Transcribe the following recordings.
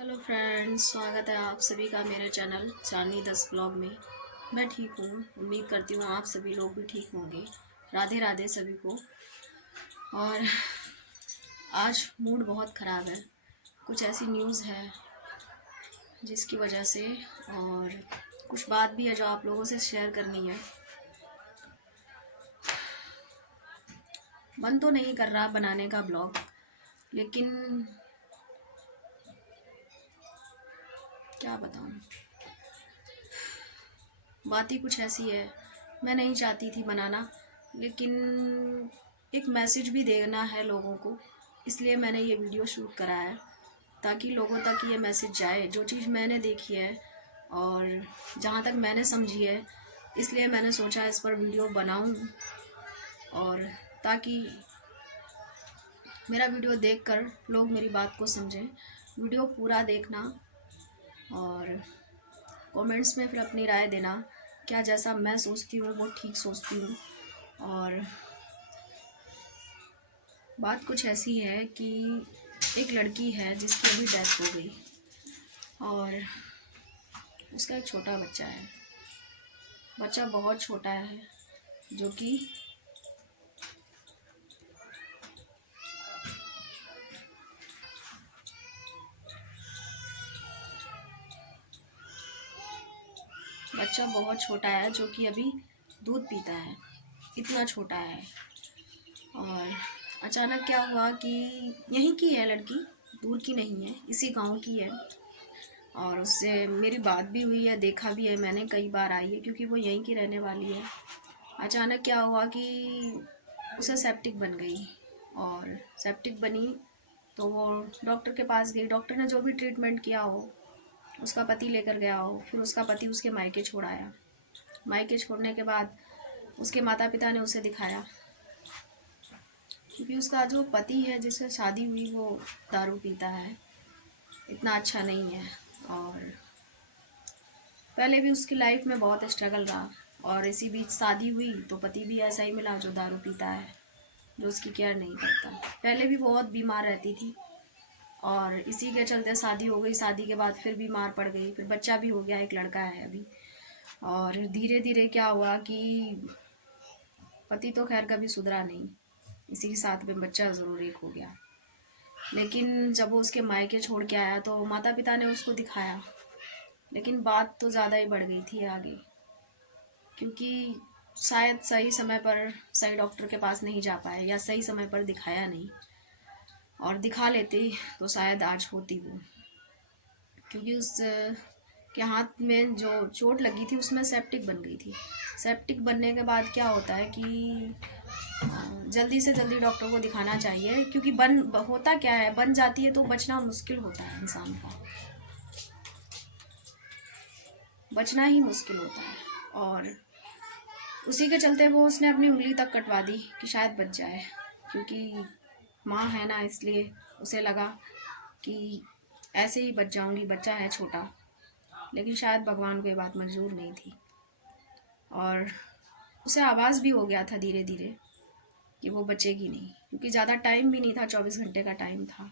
Hello friends, स्वागत है आप सभी का मेरे चैनल चांदनी 10 ब्लॉग में। मैं ठीक हूँ, उम्मीद करती हूँ आप सभी लोग भी ठीक होंगे। राधे राधे सभी को। और आज मूड बहुत ख़राब है। कुछ ऐसी न्यूज़ है जिसकी वजह से, और कुछ बात भी है जो आप लोगों से शेयर करनी है। मन तो नहीं कर रहा बनाने का ब्लॉग, लेकिन क्या बताऊँ, बात ही कुछ ऐसी है। मैं नहीं चाहती थी बनाना, लेकिन एक मैसेज भी देना है लोगों को, इसलिए मैंने ये वीडियो शूट करा है ताकि लोगों तक ये मैसेज जाए। जो चीज़ मैंने देखी है और जहाँ तक मैंने समझी है, इसलिए मैंने सोचा इस पर वीडियो बनाऊं, और ताकि मेरा वीडियो देखकर लोग मेरी बात को समझें। वीडियो पूरा देखना और कमेंट्स में फिर अपनी राय देना, क्या जैसा मैं सोचती हूँ वो ठीक सोचती हूँ। और बात कुछ ऐसी है कि एक लड़की है जिसकी अभी डेथ हो गई, और उसका एक छोटा बच्चा है। बच्चा बहुत छोटा है, जो कि अभी दूध पीता है, इतना छोटा है। और अचानक क्या हुआ कि यहीं की है लड़की, दूर की नहीं है, इसी गांव की है। और उससे मेरी बात भी हुई है, देखा भी है मैंने, कई बार आई है क्योंकि वो यहीं की रहने वाली है। अचानक क्या हुआ कि उसे सेप्टिक बन गई, और सेप्टिक बनी तो वो डॉक्टर के पास गई। डॉक्टर ने जो भी ट्रीटमेंट किया हो, उसका पति लेकर गया हो, फिर उसका पति उसके मायके छोड़ आया। मायके छोड़ने के बाद उसके माता पिता ने उसे दिखाया, क्योंकि उसका जो पति है जिससे शादी हुई वो दारू पीता है, इतना अच्छा नहीं है। और पहले भी उसकी लाइफ में बहुत स्ट्रगल रहा, और इसी बीच शादी हुई तो पति भी ऐसा ही मिला जो दारू पीता है, जो उसकी केयर नहीं करता। पहले भी बहुत बीमार रहती थी, और इसी के चलते शादी हो गई। शादी के बाद फिर बीमार पड़ गई, फिर बच्चा भी हो गया, एक लड़का है अभी। और धीरे धीरे क्या हुआ कि पति तो खैर कभी सुधरा नहीं, इसी के साथ में बच्चा ज़रूर एक हो गया। लेकिन जब वो उसके मायके छोड़ के आया तो माता पिता ने उसको दिखाया, लेकिन बात तो ज़्यादा ही बढ़ गई थी आगे, क्योंकि शायद सही समय पर सही डॉक्टर के पास नहीं जा पाए, या सही समय पर दिखाया नहीं। और दिखा लेते तो शायद आज होती वो, क्योंकि उस के हाथ में जो चोट लगी थी उसमें सेप्टिक बन गई थी। सेप्टिक बनने के बाद क्या होता है कि जल्दी से जल्दी डॉक्टर को दिखाना चाहिए, क्योंकि होता क्या है, बन जाती है तो बचना मुश्किल होता है, इंसान का बचना ही मुश्किल होता है। और उसी के चलते वो उसने अपनी उंगली तक कटवा दी कि शायद बच जाए, क्योंकि माँ है ना, इसलिए उसे लगा कि ऐसे ही बच जाऊंगी, बच्चा है छोटा। लेकिन शायद भगवान को ये बात मंजूर नहीं थी, और उसे आवाज़ भी हो गया था धीरे धीरे कि वो बचेगी नहीं, क्योंकि ज़्यादा टाइम भी नहीं था, 24 घंटे का टाइम था।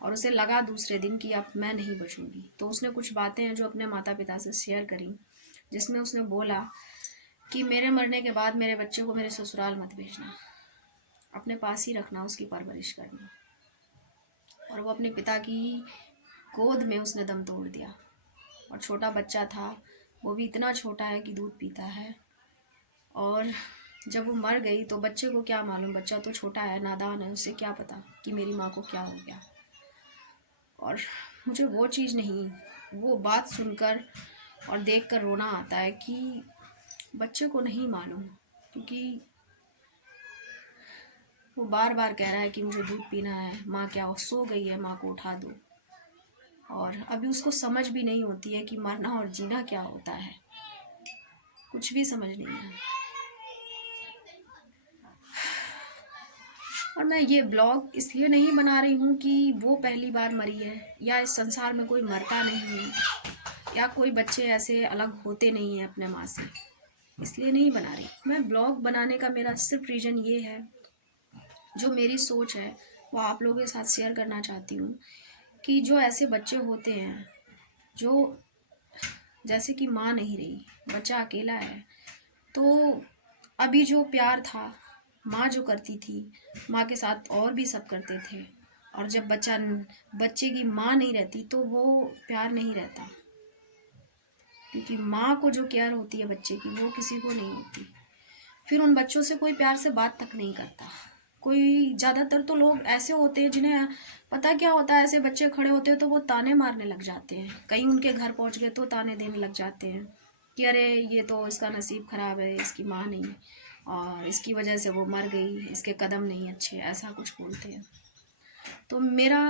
और उसे लगा दूसरे दिन कि अब मैं नहीं बचूंगी। तो उसने कुछ बातें हैं जो अपने माता पिता से शेयर करी, जिसमें उसने बोला कि मेरे मरने के बाद मेरे बच्चे को मेरे ससुराल मत भेजना, अपने पास ही रखना, उसकी परवरिश करना। और वो अपने पिता की गोद में उसने दम तोड़ दिया। और छोटा बच्चा था, वो भी इतना छोटा है कि दूध पीता है। और जब वो मर गई तो बच्चे को क्या मालूम, बच्चा तो छोटा है, नादान है, उसे क्या पता कि मेरी माँ को क्या हो गया। और मुझे वो चीज़ नहीं, वो बात सुनकर और देखकर रोना आता है कि बच्चे को नहीं मालूम, क्योंकि वो बार बार कह रहा है कि मुझे दूध पीना है, माँ क्या सो गई है, माँ को उठा दो। और अभी उसको समझ भी नहीं होती है कि मरना और जीना क्या होता है, कुछ भी समझ नहीं है। और मैं ये ब्लॉग इसलिए नहीं बना रही हूँ कि वो पहली बार मरी है, या इस संसार में कोई मरता नहीं है, या कोई बच्चे ऐसे अलग होते नहीं हैं अपने माँ से, इसलिए नहीं बना रही। मैं ब्लॉग बनाने का मेरा सिर्फ रीज़न ये है, जो मेरी सोच है वो आप लोगों के साथ शेयर करना चाहती हूँ। कि जो ऐसे बच्चे होते हैं जो जैसे कि माँ नहीं रही, बच्चा अकेला है, तो अभी जो प्यार था माँ जो करती थी, माँ के साथ और भी सब करते थे, और जब बच्चे की माँ नहीं रहती तो वो प्यार नहीं रहता, क्योंकि माँ को जो केयर होती है बच्चे की वो किसी को नहीं होती। फिर उन बच्चों से कोई प्यार से बात तक नहीं करता। कोई ज़्यादातर तो लोग ऐसे होते हैं जिन्हें पता क्या होता है, ऐसे बच्चे खड़े होते हैं तो वो ताने मारने लग जाते हैं, कहीं उनके घर पहुंच गए तो ताने देने लग जाते हैं कि अरे ये तो इसका नसीब ख़राब है, इसकी माँ नहीं और इसकी वजह से वो मर गई, इसके कदम नहीं अच्छे, ऐसा कुछ बोलते हैं। तो मेरा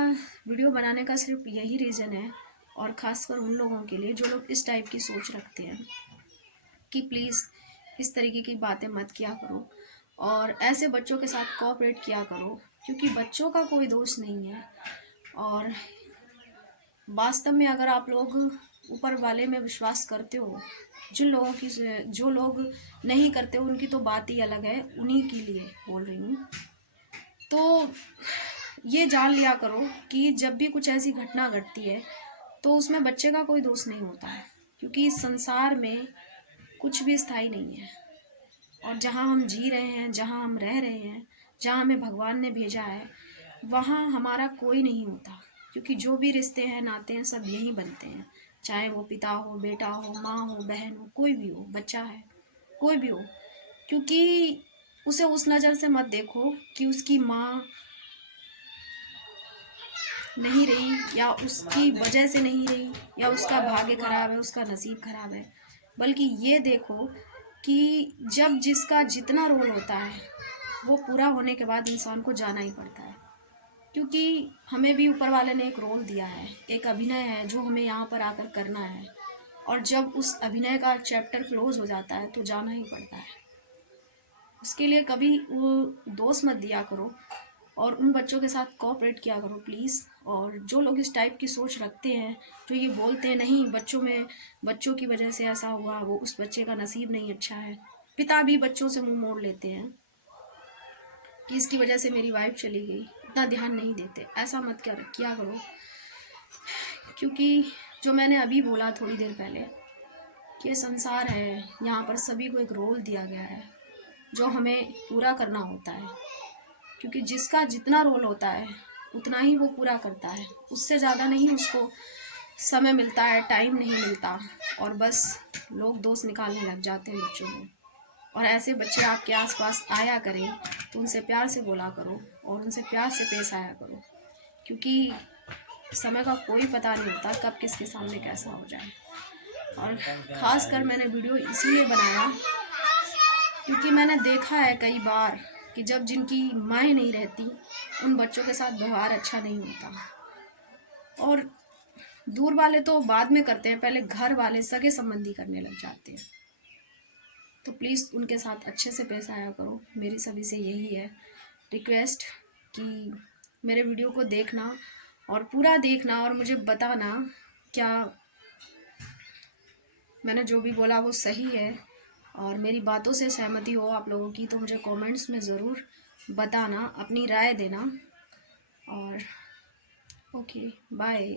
वीडियो बनाने का सिर्फ यही रीज़न है, और ख़ासकर उन लोगों के लिए जो लोग इस टाइप की सोच रखते हैं कि प्लीज़ इस तरीके की बातें मत किया करो और ऐसे बच्चों के साथ कोऑपरेट किया करो, क्योंकि बच्चों का कोई दोष नहीं है। और वास्तव में अगर आप लोग ऊपर वाले में विश्वास करते हो, जो लोग नहीं करते उनकी तो बात ही अलग है, उन्हीं के लिए बोल रही हूँ। तो ये जान लिया करो कि जब भी कुछ ऐसी घटना घटती है तो उसमें बच्चे का कोई दोष नहीं होता है, क्योंकि इस संसार में कुछ भी स्थायी नहीं है, और जहाँ हम जी रहे हैं, जहाँ हम रह रहे हैं, जहाँ हमें भगवान ने भेजा है, वहाँ हमारा कोई नहीं होता, क्योंकि जो भी रिश्ते हैं, नाते हैं, सब यहीं बनते हैं, चाहे वो पिता हो, बेटा हो, माँ हो, बहन हो, कोई भी हो, बच्चा है, कोई भी हो। क्योंकि उसे उस नज़र से मत देखो कि उसकी माँ नहीं रही या उसकी वजह से नहीं रही या उसका भाग्य खराब है, उसका नसीब खराब है, बल्कि ये देखो कि जब जिसका जितना रोल होता है वो पूरा होने के बाद इंसान को जाना ही पड़ता है, क्योंकि हमें भी ऊपर वाले ने एक रोल दिया है, एक अभिनय है जो हमें यहाँ पर आकर करना है, और जब उस अभिनय का चैप्टर क्लोज हो जाता है तो जाना ही पड़ता है। उसके लिए कभी वो दोष मत दिया करो और उन बच्चों के साथ कोऑपरेट किया करो प्लीज़। और जो लोग इस टाइप की सोच रखते हैं, जो ये बोलते हैं नहीं बच्चों की वजह से ऐसा हुआ, वो उस बच्चे का नसीब नहीं अच्छा है, पिता भी बच्चों से मुंह मोड़ लेते हैं कि इसकी वजह से मेरी वाइफ चली गई, इतना ध्यान नहीं देते। ऐसा मत किया करो, क्योंकि जो मैंने अभी बोला थोड़ी देर पहले कि ये संसार है, यहाँ पर सभी को एक रोल दिया गया है जो हमें पूरा करना होता है, क्योंकि जिसका जितना रोल होता है उतना ही वो पूरा करता है, उससे ज़्यादा नहीं उसको समय मिलता है, टाइम नहीं मिलता, और बस लोग दोष निकालने लग जाते हैं बच्चों में। और ऐसे बच्चे आपके आसपास आया करें तो उनसे प्यार से बोला करो और उनसे प्यार से पेश आया करो, क्योंकि समय का कोई पता नहीं होता कब किसके सामने कैसा हो जाए। और ख़ास कर मैंने वीडियो इसलिए बनाया क्योंकि मैंने देखा है कई बार कि जब जिनकी माएँ नहीं रहती उन बच्चों के साथ व्यवहार अच्छा नहीं होता, और दूर वाले तो बाद में करते हैं, पहले घर वाले सगे संबंधी करने लग जाते हैं। तो प्लीज़ उनके साथ अच्छे से पेश आया करो, मेरी सभी से यही है रिक्वेस्ट कि मेरे वीडियो को देखना और पूरा देखना और मुझे बताना क्या मैंने जो भी बोला वो सही है, और मेरी बातों से सहमति हो आप लोगों की तो मुझे कमेंट्स में ज़रूर बताना, अपनी राय देना। और ओके, बाय।